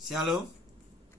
Shalom.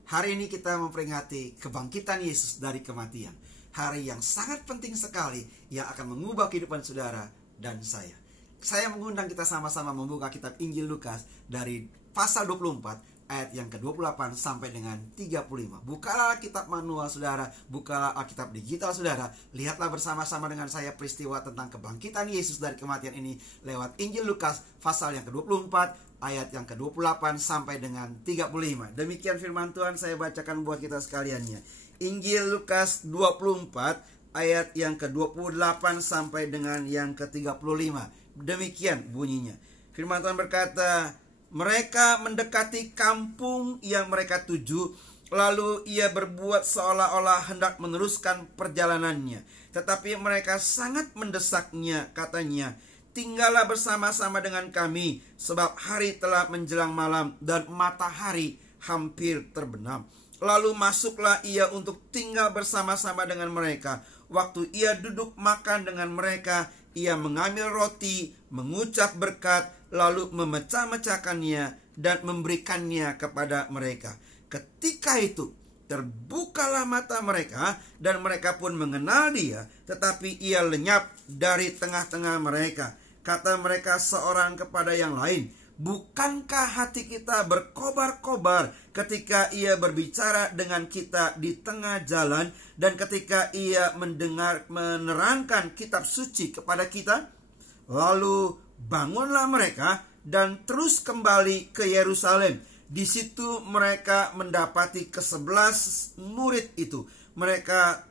Hari ini kita memperingati kebangkitan Yesus dari kematian. Hari yang sangat penting sekali yang akan mengubah kehidupan saudara dan saya. Saya mengundang kita sama-sama membuka kitab Injil Lukas dari pasal 24 ayat yang ke-28 sampai dengan 35. Bukalah kitab manual saudara, bukalah Alkitab digital saudara. Lihatlah bersama-sama dengan saya peristiwa tentang kebangkitan Yesus dari kematian ini lewat Injil Lukas pasal yang ke-24 ayat yang ke-28 sampai dengan 35. Demikian firman Tuhan, saya bacakan buat kita sekaliannya. Injil Lukas 24 ayat yang ke-28 sampai dengan yang ke-35. Demikian bunyinya. Firman Tuhan berkata, mereka mendekati kampung yang mereka tuju, lalu ia berbuat seolah-olah hendak meneruskan perjalanannya. Tetapi mereka sangat mendesaknya, katanya, tinggallah bersama-sama dengan kami, sebab hari telah menjelang malam dan matahari hampir terbenam. Lalu masuklah ia untuk tinggal bersama-sama dengan mereka. Waktu ia duduk makan dengan mereka, ia mengambil roti, mengucap berkat, lalu memecah-mecahkannya dan memberikannya kepada mereka. Ketika itu terbukalah mata mereka dan mereka pun mengenal dia, tetapi ia lenyap dari tengah-tengah mereka. Kata mereka seorang kepada yang lain, bukankah hati kita berkobar-kobar ketika ia berbicara dengan kita di tengah jalan dan ketika ia menerangkan kitab suci kepada kita? Lalu bangunlah mereka dan terus kembali ke Yerusalem. Di situ mereka mendapati ke-11 murid itu. Mereka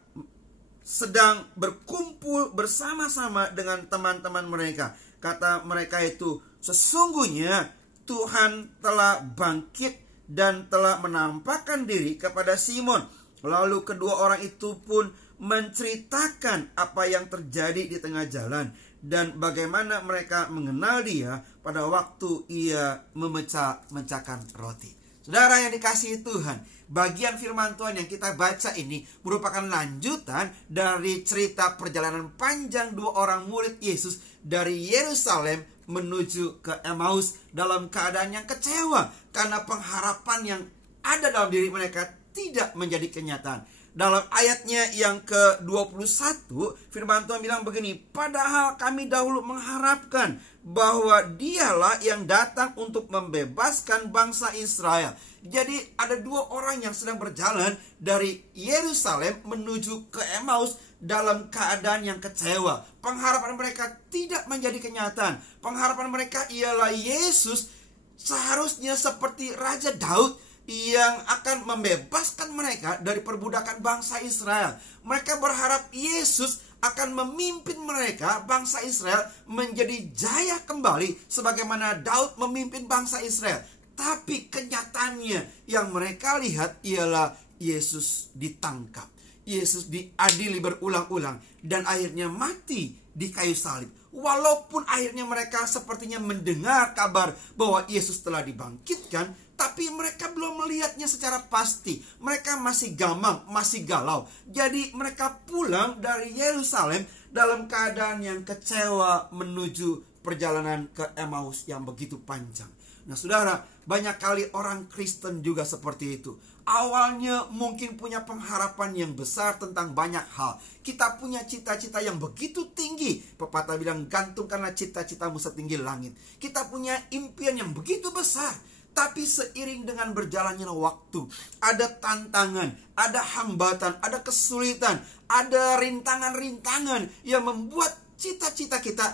sedang berkumpul bersama-sama dengan teman-teman mereka. Kata mereka itu, sesungguhnya Tuhan telah bangkit dan telah menampakkan diri kepada Simon. Lalu kedua orang itu pun menceritakan apa yang terjadi di tengah jalan dan bagaimana mereka mengenal dia pada waktu ia memecah-mecahkan roti. Saudara yang dikasihi Tuhan, bagian firman Tuhan yang kita baca ini merupakan lanjutan dari cerita perjalanan panjang dua orang murid Yesus dari Yerusalem menuju ke Emmaus dalam keadaan yang kecewa karena pengharapan yang ada dalam diri mereka tidak menjadi kenyataan. Dalam ayatnya yang ke-21, firman Tuhan bilang begini, padahal kami dahulu mengharapkan bahwa dialah yang datang untuk membebaskan bangsa Israel. Jadi ada dua orang yang sedang berjalan dari Yerusalem menuju ke Emmaus dalam keadaan yang kecewa. Pengharapan mereka tidak menjadi kenyataan. Pengharapan mereka ialah Yesus seharusnya seperti Raja Daud yang akan membebaskan mereka dari perbudakan bangsa Israel. Mereka berharap Yesus akan memimpin mereka, bangsa Israel, menjadi jaya kembali sebagaimana Daud memimpin bangsa Israel. Tapi kenyataannya yang mereka lihat ialah Yesus ditangkap, Yesus diadili berulang-ulang dan akhirnya mati di kayu salib. Walaupun akhirnya mereka sepertinya mendengar kabar bahwa Yesus telah dibangkitkan, tapi mereka belum melihatnya secara pasti. Mereka masih gamang, masih galau. Jadi mereka pulang dari Yerusalem dalam keadaan yang kecewa menuju perjalanan ke Emmaus yang begitu panjang. Nah saudara, banyak kali orang Kristen juga seperti itu. Awalnya mungkin punya pengharapan yang besar tentang banyak hal. Kita punya cita-cita yang begitu tinggi. Pepatah bilang, gantungkanlah cita-citamu setinggi langit. Kita punya impian yang begitu besar. Tapi seiring dengan berjalannya waktu, ada tantangan, ada hambatan, ada kesulitan, ada rintangan-rintangan yang membuat cita-cita kita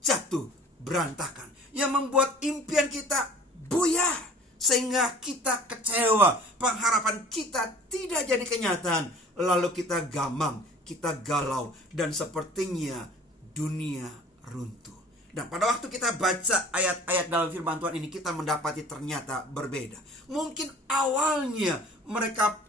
jatuh berantakan. Yang membuat impian kita buyar. Sehingga kita kecewa, pengharapan kita tidak jadi kenyataan. Lalu kita gamang, kita galau, dan sepertinya dunia runtuh. Dan pada waktu kita baca ayat-ayat dalam firman Tuhan ini, kita mendapati ternyata berbeda. Mungkin awalnya mereka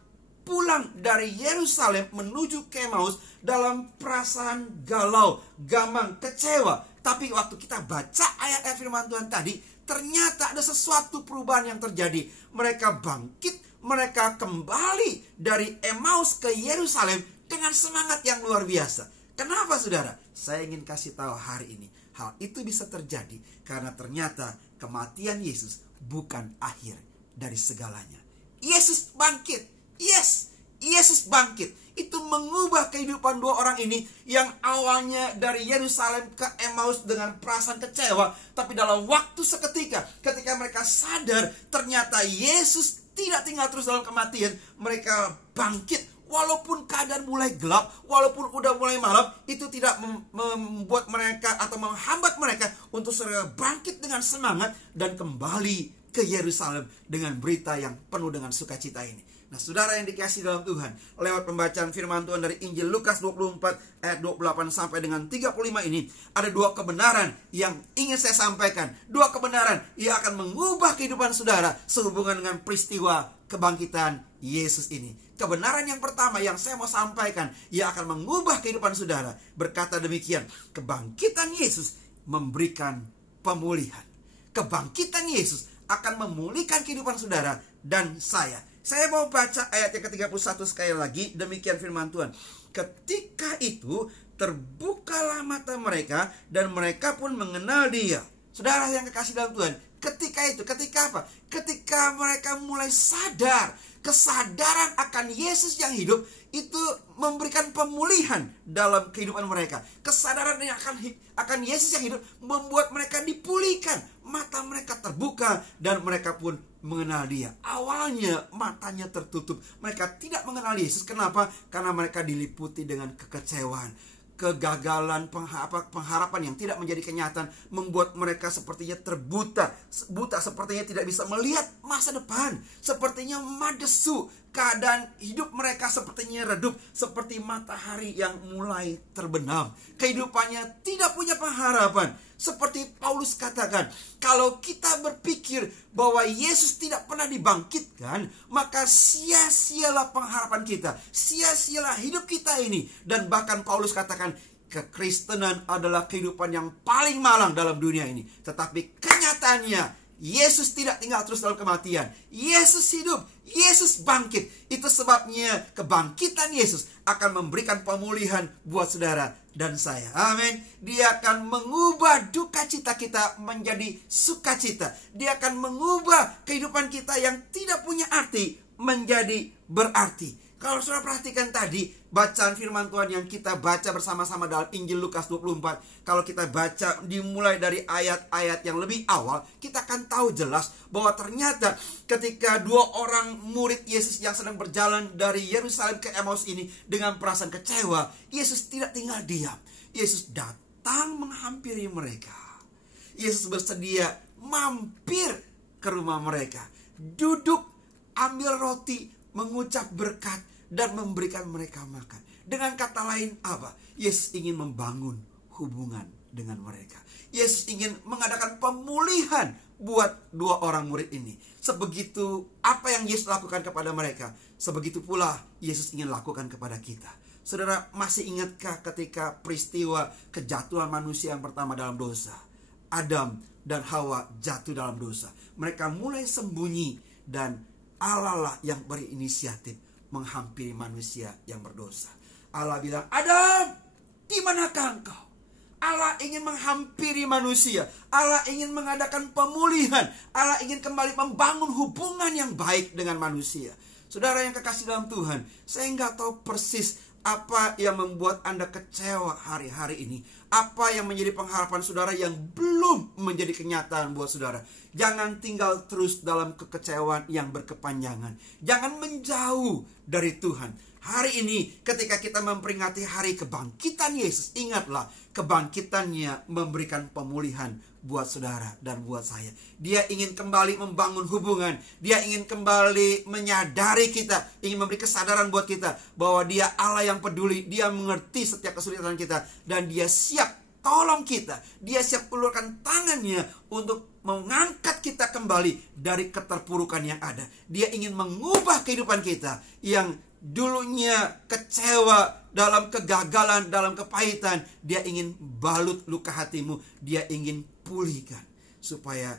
pulang dari Yerusalem menuju ke Emmaus dalam perasaan galau, gamang, kecewa. Tapi waktu kita baca ayat-ayat firman Tuhan tadi, ternyata ada sesuatu perubahan yang terjadi. Mereka bangkit, mereka kembali dari Emmaus ke Yerusalem dengan semangat yang luar biasa. Kenapa saudara? Saya ingin kasih tahu hari ini, hal itu bisa terjadi karena ternyata kematian Yesus bukan akhir dari segalanya. Yesus bangkit. Yes, Yesus bangkit. Itu mengubah kehidupan dua orang ini yang awalnya dari Yerusalem ke Emmaus dengan perasaan kecewa. Tapi dalam waktu seketika, ketika mereka sadar ternyata Yesus tidak tinggal terus dalam kematian, mereka bangkit. Walaupun keadaan mulai gelap, walaupun udah mulai malam, itu tidak membuat mereka atau menghambat mereka untuk segera bangkit dengan semangat dan kembali ke Yerusalem dengan berita yang penuh dengan sukacita ini. Nah, saudara yang dikasihi dalam Tuhan, lewat pembacaan firman Tuhan dari Injil Lukas 24 ayat 28 sampai dengan 35 ini, ada dua kebenaran yang ingin saya sampaikan. Dua kebenaran yang akan mengubah kehidupan saudara sehubungan dengan peristiwa kebangkitan Yesus ini. Kebenaran yang pertama yang saya mau sampaikan yang akan mengubah kehidupan saudara berkata demikian: kebangkitan Yesus memberikan pemulihan. Kebangkitan Yesus akan memulihkan kehidupan saudara dan saya. Saya mau baca ayat yang ke-31 sekali lagi. Demikian firman Tuhan. Ketika itu terbukalah mata mereka dan mereka pun mengenal Dia. Saudara yang kekasih dalam Tuhan, ketika itu, ketika apa? Ketika mereka mulai sadar, kesadaran akan Yesus yang hidup itu memberikan pemulihan dalam kehidupan mereka. Kesadaran yang akan Yesus yang hidup membuat mereka dipulihkan. Mata mereka terbuka dan mereka pun mengenal Dia. Awalnya matanya tertutup. Mereka tidak mengenal Yesus. Kenapa? Karena mereka diliputi dengan kekecewaan, kegagalan, pengharapan yang tidak menjadi kenyataan membuat mereka sepertinya buta, sepertinya tidak bisa melihat masa depan, sepertinya madesu. Keadaan hidup mereka sepertinya redup, seperti matahari yang mulai terbenam. Kehidupannya tidak punya pengharapan. Seperti Paulus katakan, kalau kita berpikir bahwa Yesus tidak pernah dibangkitkan, maka sia-sialah pengharapan kita, sia-sialah hidup kita ini. Dan bahkan Paulus katakan, kekristenan adalah kehidupan yang paling malang dalam dunia ini. Tetapi kenyataannya, Yesus tidak tinggal terus dalam kematian. Yesus hidup, Yesus bangkit. Itu sebabnya kebangkitan Yesus akan memberikan pemulihan buat saudara dan saya. Amin. Dia akan mengubah duka cita kita menjadi sukacita. Dia akan mengubah kehidupan kita yang tidak punya arti menjadi berarti. Kalau saudara perhatikan tadi bacaan firman Tuhan yang kita baca bersama-sama dalam Injil Lukas 24. Kalau kita baca dimulai dari ayat-ayat yang lebih awal, kita akan tahu jelas bahwa ternyata ketika dua orang murid Yesus yang sedang berjalan dari Yerusalem ke Emmaus ini dengan perasaan kecewa, Yesus tidak tinggal diam. Yesus datang menghampiri mereka. Yesus bersedia mampir ke rumah mereka, duduk, ambil roti, mengucap berkat, dan memberikan mereka makan. Dengan kata lain apa? Yesus ingin membangun hubungan dengan mereka. Yesus ingin mengadakan pemulihan buat dua orang murid ini. Sebegitu apa yang Yesus lakukan kepada mereka, sebegitu pula Yesus ingin lakukan kepada kita. Saudara, masih ingatkah ketika peristiwa kejatuhan manusia yang pertama dalam dosa? Adam dan Hawa jatuh dalam dosa. Mereka mulai sembunyi dan Allah lah yang berinisiatif menghampiri manusia yang berdosa. Allah bilang, Adam, di manakah engkau? Allah ingin menghampiri manusia. Allah ingin mengadakan pemulihan. Allah ingin kembali membangun hubungan yang baik dengan manusia. Saudara yang kekasih dalam Tuhan, saya nggak tahu persis apa yang membuat Anda kecewa hari-hari ini. Apa yang menjadi pengharapan saudara yang belum menjadi kenyataan buat saudara. Jangan tinggal terus dalam kekecewaan yang berkepanjangan. Jangan menjauh dari Tuhan. Hari ini ketika kita memperingati hari kebangkitan Yesus, ingatlah kebangkitannya memberikan pemulihan buat saudara dan buat saya. Dia ingin kembali membangun hubungan. Dia ingin kembali menyadari kita, ingin memberi kesadaran buat kita bahwa Dia Allah yang peduli. Dia mengerti setiap kesulitan kita dan Dia siap tolong kita. Dia siap keluarkan tangannya untuk mengangkat kita kembali dari keterpurukan yang ada. Dia ingin mengubah kehidupan kita yang dulunya kecewa, dalam kegagalan, dalam kepahitan. Dia ingin balut luka hatimu. Dia ingin pulihkan supaya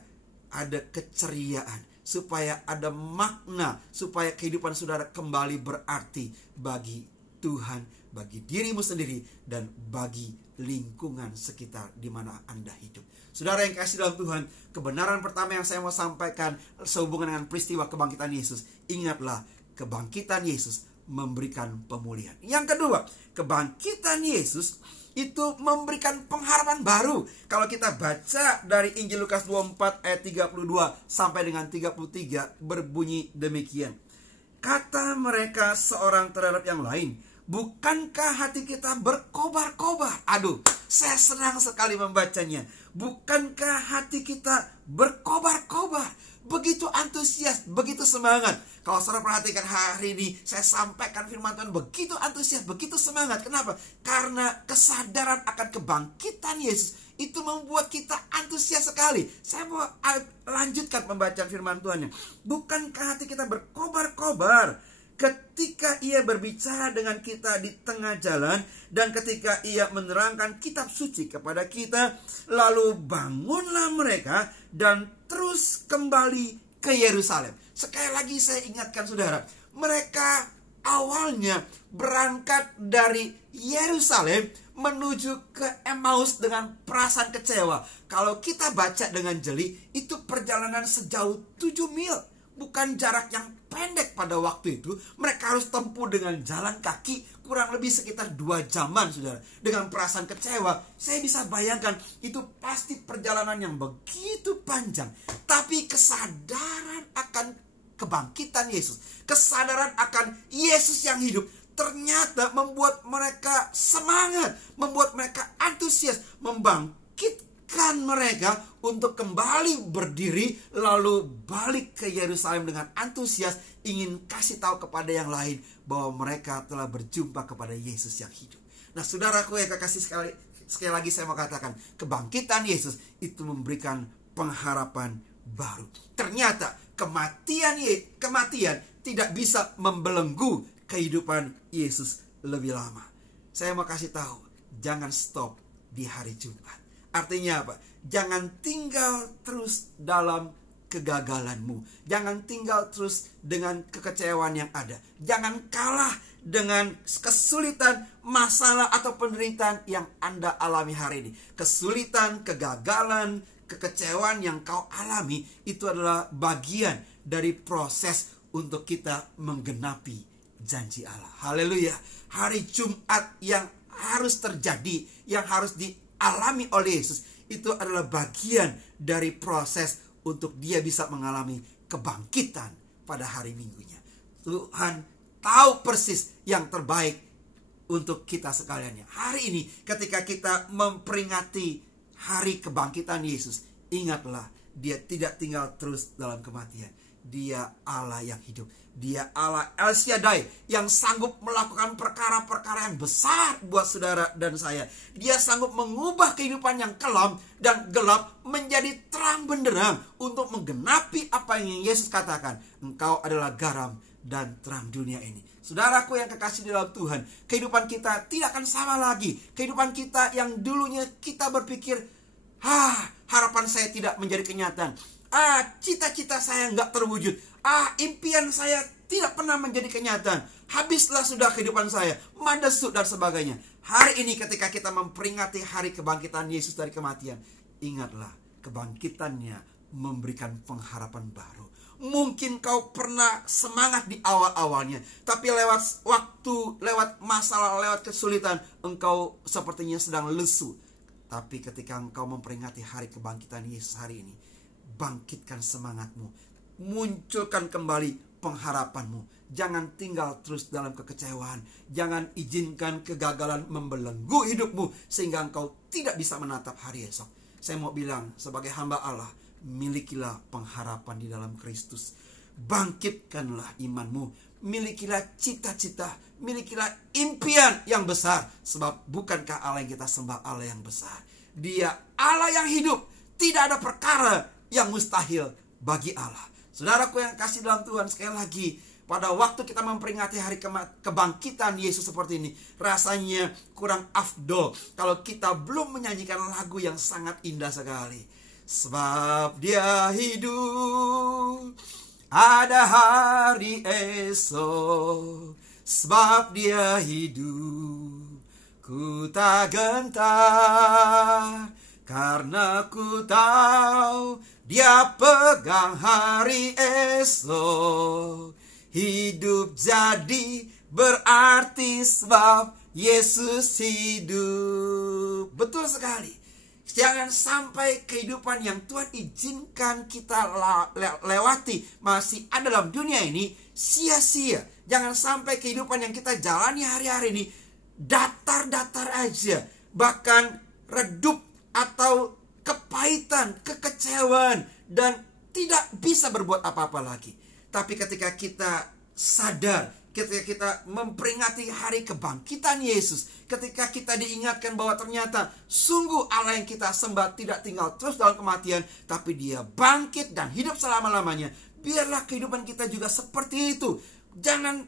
ada keceriaan, supaya ada makna, supaya kehidupan saudara kembali berarti bagi Tuhan bagi dirimu sendiri, dan bagi lingkungan sekitar di mana Anda hidup. Saudara yang kasih dalam Tuhan, kebenaran pertama yang saya mau sampaikan sehubungan dengan peristiwa kebangkitan Yesus, ingatlah, kebangkitan Yesus memberikan pemulihan. Yang kedua, kebangkitan Yesus itu memberikan pengharapan baru. Kalau kita baca dari Injil Lukas 24 ayat 32 sampai dengan 33, berbunyi demikian. Kata mereka seorang terhadap yang lain, bukankah hati kita berkobar-kobar? Aduh, saya senang sekali membacanya. Bukankah hati kita berkobar-kobar? Begitu antusias, begitu semangat. Kalau saudara perhatikan hari ini, saya sampaikan firman Tuhan begitu antusias, begitu semangat. Kenapa? Karena kesadaran akan kebangkitan Yesus itu membuat kita antusias sekali. Saya mau lanjutkan pembacaan firman Tuhannya. Bukankah hati kita berkobar-kobar ketika ia berbicara dengan kita di tengah jalan, dan ketika ia menerangkan kitab suci kepada kita? Lalu bangunlah mereka dan terus kembali ke Yerusalem. Sekali lagi saya ingatkan saudara, mereka awalnya berangkat dari Yerusalem menuju ke Emmaus dengan perasaan kecewa. Kalau kita baca dengan jeli, itu perjalanan sejauh 7 mil. Bukan jarak yang pendek pada waktu itu. Mereka harus tempuh dengan jalan kaki kurang lebih sekitar 2 jaman, saudara. Dengan perasaan kecewa, saya bisa bayangkan itu pasti perjalanan yang begitu panjang. Tapi kesadaran akan kebangkitan Yesus, kesadaran akan Yesus yang hidup, ternyata membuat mereka semangat, membuat mereka antusias, membangkitkan mereka untuk kembali berdiri, lalu balik ke Yerusalem dengan antusias, ingin kasih tahu kepada yang lain bahwa mereka telah berjumpa kepada Yesus yang hidup. Nah, saudaraku yang kekasih, sekali lagi saya mau katakan, kebangkitan Yesus itu memberikan pengharapan baru. Ternyata kematian tidak bisa membelenggu kehidupan Yesus lebih lama. Saya mau kasih tahu, jangan stop di hari Jumat. Artinya apa? Jangan tinggal terus dalam kegagalanmu. Jangan tinggal terus dengan kekecewaan yang ada. Jangan kalah dengan kesulitan, masalah atau penderitaan yang Anda alami hari ini. Kesulitan, kegagalan, kekecewaan yang kau alami itu adalah bagian dari proses untuk kita menggenapi janji Allah. Haleluya. Hari Jumat yang harus terjadi, yang harus dialami oleh Yesus, itu adalah bagian dari proses untuk dia bisa mengalami kebangkitan pada hari Minggunya. Tuhan tahu persis yang terbaik untuk kita sekaliannya. Hari ini ketika kita memperingati hari kebangkitan Yesus, ingatlah, dia tidak tinggal terus dalam kematian. Dia Allah yang hidup. Dia Allah El Shaddai yang sanggup melakukan perkara-perkara yang besar buat saudara dan saya. Dia sanggup mengubah kehidupan yang kelam dan gelap menjadi terang benderang untuk menggenapi apa yang Yesus katakan. Engkau adalah garam dan terang dunia ini. Saudaraku yang kekasih di dalam Tuhan, kehidupan kita tidak akan sama lagi. Kehidupan kita yang dulunya kita berpikir, harapan saya tidak menjadi kenyataan. Cita-cita saya nggak terwujud. Impian saya tidak pernah menjadi kenyataan. Habislah sudah kehidupan saya, madesuk dan sebagainya. Hari ini ketika kita memperingati hari kebangkitan Yesus dari kematian, ingatlah, kebangkitannya memberikan pengharapan baru. Mungkin kau pernah semangat di awal-awalnya, tapi lewat waktu, lewat masalah, lewat kesulitan, engkau sepertinya sedang lesu. Tapi ketika engkau memperingati hari kebangkitan Yesus hari ini, bangkitkan semangatmu, munculkan kembali pengharapanmu. Jangan tinggal terus dalam kekecewaan. Jangan izinkan kegagalan membelenggu hidupmu sehingga engkau tidak bisa menatap hari esok. Saya mau bilang sebagai hamba Allah, milikilah pengharapan di dalam Kristus. Bangkitkanlah imanmu, milikilah cita-cita, milikilah impian yang besar. Sebab bukankah Allah yang kita sembah Allah yang besar? Dia Allah yang hidup. Tidak ada perkara yang mustahil bagi Allah. Saudaraku yang kasih dalam Tuhan, sekali lagi, pada waktu kita memperingati hari kebangkitan Yesus seperti ini, rasanya kurang afdol kalau kita belum menyanyikan lagu yang sangat indah sekali. Sebab dia hidup, ada hari esok. sebab Dia hidup. Ku tak gentar, karena ku tahu Dia pegang hari esok. Hidup jadi berarti sebab Yesus hidup. Betul sekali. Jangan sampai kehidupan yang Tuhan izinkan kita lewati masih ada dalam dunia ini sia-sia. Jangan sampai kehidupan yang kita jalani hari-hari ini datar-datar aja, bahkan redup atau kepahitan, kekecewaan, dan tidak bisa berbuat apa-apa lagi. Tapi ketika kita sadar, ketika kita memperingati hari kebangkitan Yesus, ketika kita diingatkan bahwa ternyata sungguh Allah yang kita sembah tidak tinggal terus dalam kematian, tapi Dia bangkit dan hidup selama-lamanya. Biarlah kehidupan kita juga seperti itu. Jangan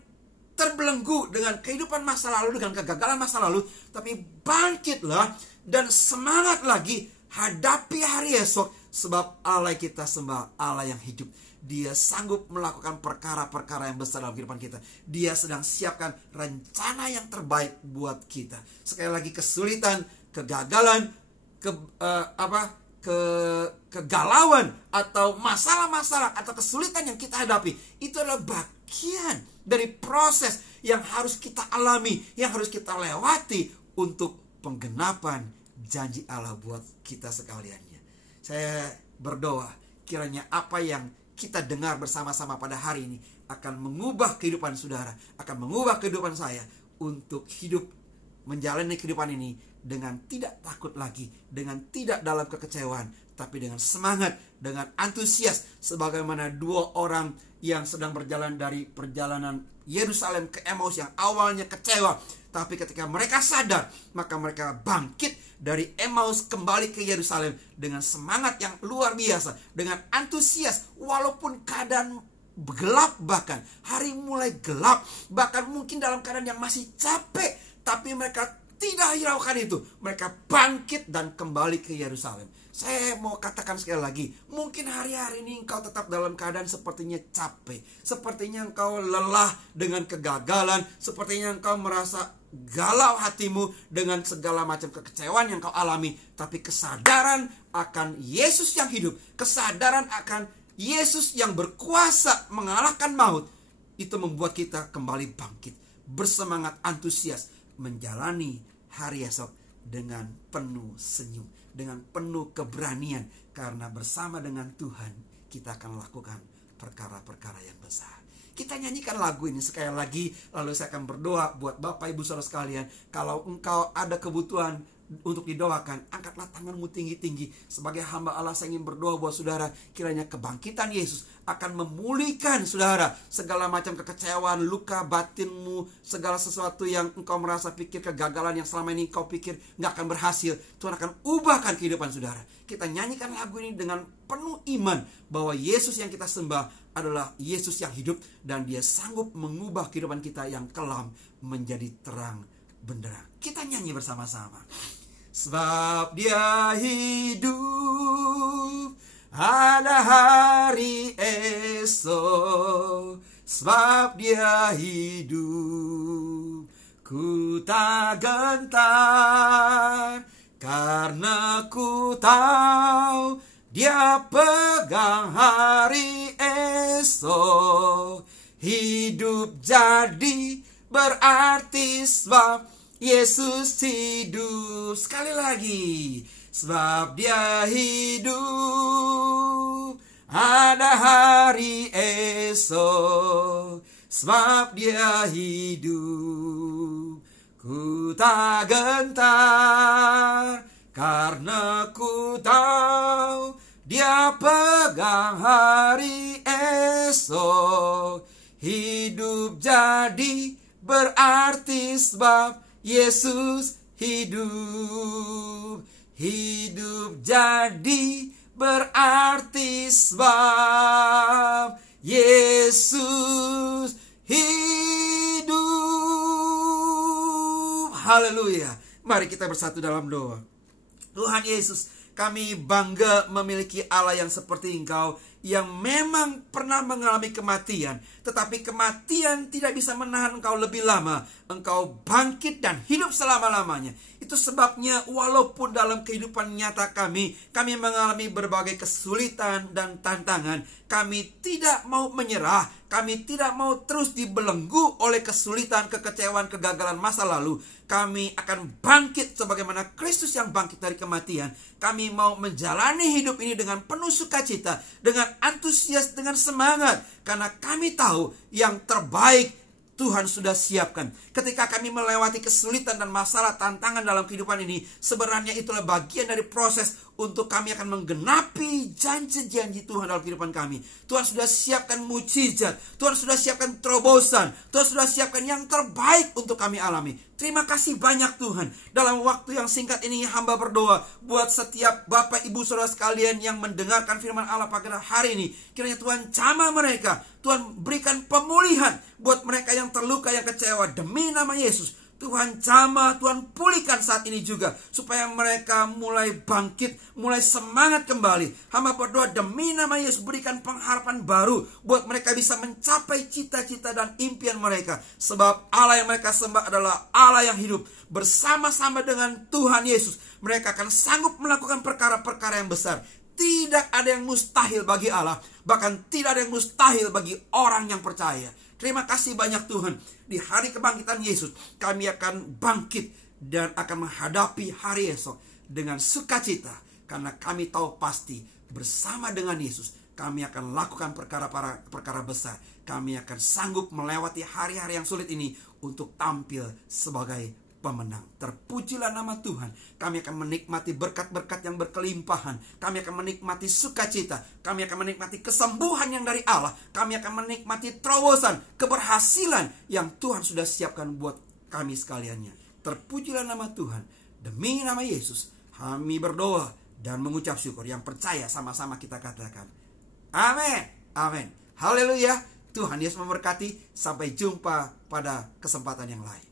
terbelenggu dengan kehidupan masa lalu, dengan kegagalan masa lalu, tapi bangkitlah dan semangat lagi hadapi hari esok, sebab Allah yang kita sembah Allah yang hidup. Dia sanggup melakukan perkara-perkara yang besar dalam kehidupan kita. Dia sedang siapkan rencana yang terbaik buat kita. Sekali lagi, kesulitan, kegagalan, kegalauan atau masalah-masalah atau kesulitan yang kita hadapi, itu adalah bagian dari proses yang harus kita alami, yang harus kita lewati untuk penggenapan janji Allah buat kita sekaliannya. Saya berdoa kiranya apa yang kita dengar bersama-sama pada hari ini akan mengubah kehidupan saudara, akan mengubah kehidupan saya untuk hidup menjalani kehidupan ini dengan tidak takut lagi, dengan tidak dalam kekecewaan, tapi dengan semangat, dengan antusias, sebagaimana dua orang yang sedang berjalan dari perjalanan Yerusalem ke Emmaus yang awalnya kecewa, tapi ketika mereka sadar, maka mereka bangkit dari Emmaus kembali ke Yerusalem dengan semangat yang luar biasa, dengan antusias walaupun keadaan gelap, bahkan hari mulai gelap, bahkan mungkin dalam keadaan yang masih capek, tapi mereka tidak hiraukan itu. Mereka bangkit dan kembali ke Yerusalem. Saya mau katakan sekali lagi, mungkin hari-hari ini engkau tetap dalam keadaan sepertinya capek, sepertinya engkau lelah dengan kegagalan, sepertinya engkau merasa galau hatimu dengan segala macam kekecewaan yang kau alami. Tapi kesadaran akan Yesus yang hidup, kesadaran akan Yesus yang berkuasa mengalahkan maut, itu membuat kita kembali bangkit, bersemangat, antusias menjalani hari esok dengan penuh senyum, dengan penuh keberanian, karena bersama dengan Tuhan kita akan lakukan perkara-perkara yang besar. Kita nyanyikan lagu ini sekali lagi, lalu saya akan berdoa buat Bapak Ibu Saudara sekalian. Kalau engkau ada kebutuhan untuk didoakan, angkatlah tanganmu tinggi-tinggi. Sebagai hamba Allah, saya ingin berdoa buat saudara, kiranya kebangkitan Yesus akan memulihkan saudara segala macam kekecewaan, luka batinmu, segala sesuatu yang engkau merasa pikir kegagalan yang selama ini engkau pikir gak akan berhasil. Tuhan akan ubahkan kehidupan saudara. Kita nyanyikan lagu ini dengan penuh iman bahwa Yesus yang kita sembah adalah Yesus yang hidup, dan Dia sanggup mengubah kehidupan kita yang kelam menjadi terang benderang. Kita nyanyi bersama-sama. Sebab Dia hidup, ada hari esok. Sebab Dia hidup, ku tak gentar, karena ku tahu Dia pegang hari esok. Hidup jadi berarti sebab Yesus hidup. Sekali lagi, sebab Dia hidup, ada hari esok. Sebab Dia hidup, ku tak gentar, karena ku tahu Dia pegang hari esok. Hidup jadi berarti sebab Yesus hidup. Hidup jadi berarti sebab Yesus hidup. Haleluya. Mari kita bersatu dalam doa. Tuhan Yesus, Kami bangga memiliki Allah yang seperti Engkau, yang memang pernah mengalami kematian, tetapi kematian tidak bisa menahan Engkau lebih lama. Engkau bangkit dan hidup selama-lamanya. Itu sebabnya walaupun dalam kehidupan nyata kami mengalami berbagai kesulitan dan tantangan, kami tidak mau menyerah. Kami tidak mau terus dibelenggu oleh kesulitan, kekecewaan, kegagalan masa lalu. Kami akan bangkit sebagaimana Kristus yang bangkit dari kematian. Kami mau menjalani hidup ini dengan penuh sukacita, dengan antusias, dengan semangat. Karena kami tahu yang terbaik Tuhan sudah siapkan. Ketika kami melewati kesulitan dan masalah tantangan dalam kehidupan ini, sebenarnya itulah bagian dari proses untuk kami akan menggenapi janji-janji Tuhan dalam kehidupan kami. Tuhan sudah siapkan mujizat, Tuhan sudah siapkan terobosan, Tuhan sudah siapkan yang terbaik untuk kami alami. Terima kasih banyak Tuhan. Dalam waktu yang singkat ini hamba berdoa buat setiap Bapak Ibu Saudara sekalian yang mendengarkan firman Allah pada hari ini. Kiranya Tuhan jamah mereka, Tuhan berikan pemulihan buat mereka yang terluka, yang kecewa. Demi nama Yesus, Tuhan jamah, Tuhan pulihkan saat ini juga, supaya mereka mulai bangkit, mulai semangat kembali. Hamba berdoa demi nama Yesus, berikan pengharapan baru buat mereka bisa mencapai cita-cita dan impian mereka. Sebab Allah yang mereka sembah adalah Allah yang hidup. Bersama-sama dengan Tuhan Yesus, mereka akan sanggup melakukan perkara-perkara yang besar. Tidak ada yang mustahil bagi Allah, bahkan tidak ada yang mustahil bagi orang yang percaya. Terima kasih banyak Tuhan. Di hari kebangkitan Yesus, kami akan bangkit dan akan menghadapi hari esok dengan sukacita. Karena kami tahu pasti bersama dengan Yesus, kami akan lakukan perkara besar. Kami akan sanggup melewati hari-hari yang sulit ini untuk tampil sebagai pemenang. Terpujilah nama Tuhan. Kami akan menikmati berkat-berkat yang berkelimpahan. Kami akan menikmati sukacita. Kami akan menikmati kesembuhan yang dari Allah. Kami akan menikmati terobosan, keberhasilan yang Tuhan sudah siapkan buat kami sekaliannya. Terpujilah nama Tuhan. Demi nama Yesus, kami berdoa dan mengucap syukur. Yang percaya sama-sama kita katakan amin. Amin. Haleluya. Tuhan Yesus memberkati. Sampai jumpa pada kesempatan yang lain.